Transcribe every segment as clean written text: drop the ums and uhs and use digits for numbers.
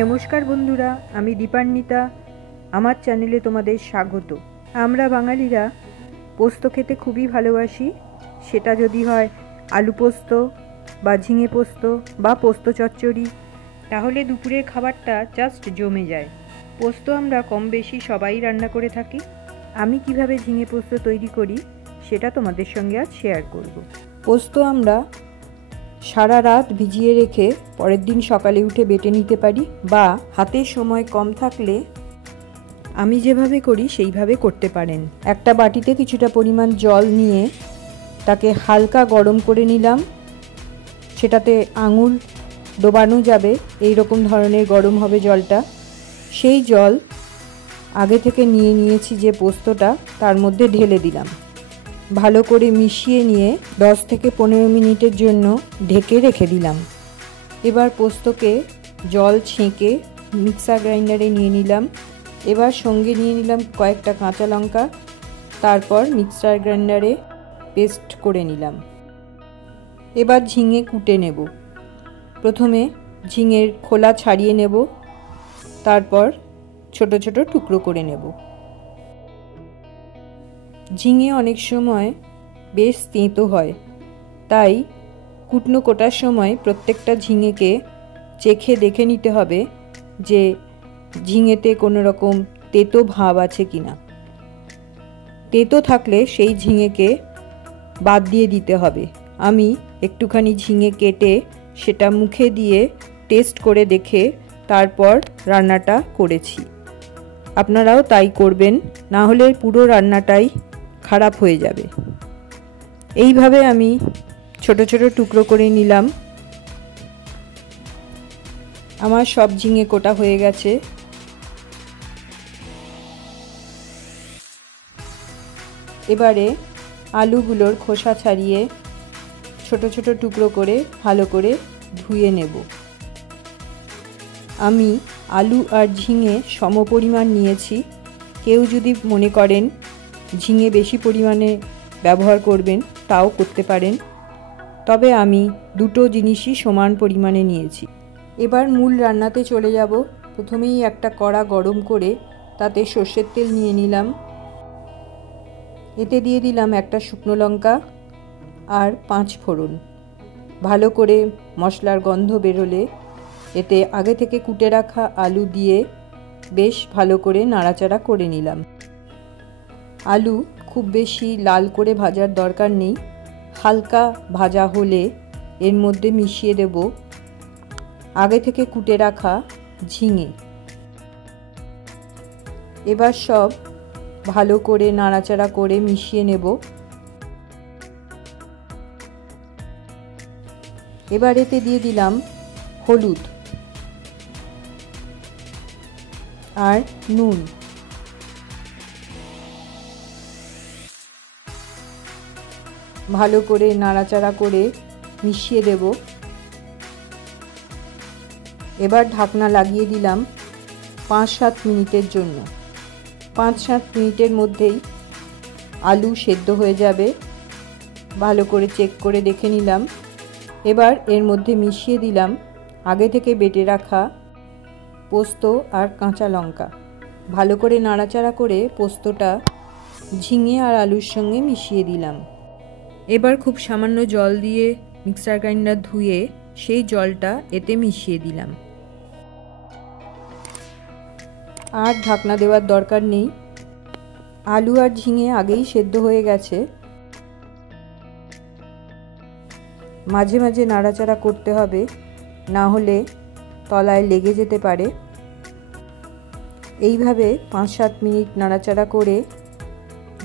নমস্কার বন্ধুরা, আমি দীপান্বিতা। আমার চ্যানেলে তোমাদের স্বাগত। আমরা বাঙালিরা পোস্ত খেতে খুবই ভালোবাসি। সেটা যদি হয় আলু পোস্ত বা ঝিঙে পোস্ত বা পোস্ত চচ্চড়ি, তাহলে দুপুরের খাবারটা জাস্ট জমে যায়। পোস্ত আমরা কম বেশি সবাই রান্না করে থাকি। আমি কিভাবে ঝিঙে পোস্ত তৈরি করি সেটা তোমাদের সঙ্গে আজ শেয়ার করব। পোস্ত আমরা সারা রাত ভিজিয়ে রেখে পরের দিন সকালে উঠে বেটে নিতে পারি, বা হাতে সময় কম থাকলে আমি যেভাবে করি সেইভাবে করতে পারেন। একটা বাটিতে কিছুটা পরিমাণ জল নিয়ে তাকে হালকা গরম করে নিলাম। সেটাতে আঙুল ডোবানো যাবে, এই রকম ধরনের গরম হবে জলটা। সেই জল আগে থেকে নিয়ে নিয়েছি যে পোস্তটা, তার মধ্যে ঢেলে দিলাম। ভালো করে মিশিয়ে নিয়ে 10 থেকে 15 মিনিটের জন্য ঢেকে রেখে দিলাম। এবার পোস্তকে জল ছেঁকে মিক্সার গ্রাইন্ডারে নিয়ে নিলাম। এবার সঙ্গে নিয়ে নিলাম কয়েকটা কাঁচা লঙ্কা, তারপর মিক্সার গ্রাইন্ডারে পেস্ট করে নিলাম। এবার ঝিঙে কুটে নেব। প্রথমে ঝিঙের খোলা ছাড়িয়ে নেব, তারপর ছোট ছোট টুকরো করে নেব। ঝিঙে অনেক সময় বেশ তেঁতো হয়, তাই কুটনো কোটার সময় প্রত্যেকটা ঝিঙেকে চেখে দেখে নিতে হবে যে ঝিঙেতে কোনো রকম তেতো ভাব আছে কিনা। তেতো থাকলে সেই ঝিঙেকে বাদ দিয়ে দিতে হবে। আমি একটুখানি ঝিঙে কেটে সেটা মুখে দিয়ে টেস্ট করে দেখে তারপর রান্নাটা করেছি। আপনারাও তাই করবেন, না হলে পুরো রান্নাটাই খারাপ হয়ে যাবে। এইভাবে আমি ছোট ছোট টুকরো করে নিলাম। আমার সব ঝিঙে কোটা হয়ে গেছে। এবারে আলুগুলোর খোসা ছাড়িয়ে ছোট ছোট টুকরো করে ভালো করে ধুয়ে নেব। আমি আলু আর ঝিঙে সমপরিমাণ নিয়েছি। কেউ যদি মনে করেন ঝিঙে বেশি পরিমাণে ব্যবহার করবেন তাও করতে পারেন, তবে আমি দুটো জিনিসই সমান পরিমাণে নিয়েছি। এবার মূল রান্নাতে চলে যাব। প্রথমেই একটা কড়া গরম করে তাতে সর্ষের তেল নিয়ে নিলাম। এতে দিয়ে দিলাম একটা শুকনো লঙ্কা আর 5 ফোড়ন। ভালো করে মশলার গন্ধ বেরোলে এতে আগে থেকে কুটে রাখা আলু দিয়ে বেশ ভালো করে নাড়াচাড়া করে নিলাম। আলু খুব বেশি লাল করে ভাজার দরকার নেই, হালকা ভাজা হলে এর মধ্যে মিশিয়ে দেব আগে থেকে কুটে রাখা ঝিঙে। এবার সব ভালো করে নাড়াচাড়া করে মিশিয়ে নেব। এবার এতে দিয়ে দিলাম হলুদ আর নুন। ভালো করে নাড়াচাড়া করে মিশিয়ে দেব। এবার ঢাকনা লাগিয়ে দিলাম 5-7 মিনিটের জন্য। 5-7 মিনিটের মধ্যেই আলু সেদ্ধ হয়ে যাবে। ভালো করে চেক করে দেখে নিলাম। এবার এর মধ্যে মিশিয়ে দিলাম আগে থেকে বেটে রাখা পোস্ত আর কাঁচা লঙ্কা। ভালো করে নাড়াচাড়া করে পোস্তটা ঝিঙে আর আলুর সঙ্গে মিশিয়ে দিলাম। এবার খুব সামান্য জল দিয়ে মিক্সার গ্রাইন্ডার ধুয়ে সেই জলটা এতে মিশিয়ে দিলাম। আর ঢাকনা দেওয়ার দরকার নেই, আলু আর ঝিঙে আগেই সেদ্ধ হয়ে গেছে। মাঝে মাঝে নাড়াচাড়া করতে হবে, না হলে তলায় লেগে যেতে পারে। এইভাবে 5-7 মিনিট নাড়াচাড়া করে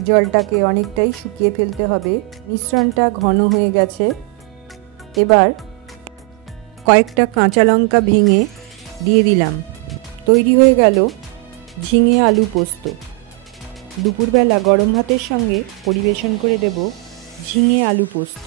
জলটাকে অনেকটাই শুকিয়ে ফেলতে হবে। মিশ্রণটা ঘন হয়ে গেছে। এবার কয়েকটা কাঁচা লঙ্কা ভেঙে দিয়ে দিলাম। তৈরি হয়ে গেল ঝিঙে আলু পোস্ত। দুপুরবেলা গরম ভাতের সঙ্গে পরিবেশন করে দেব ঝিঙে আলু পোস্ত।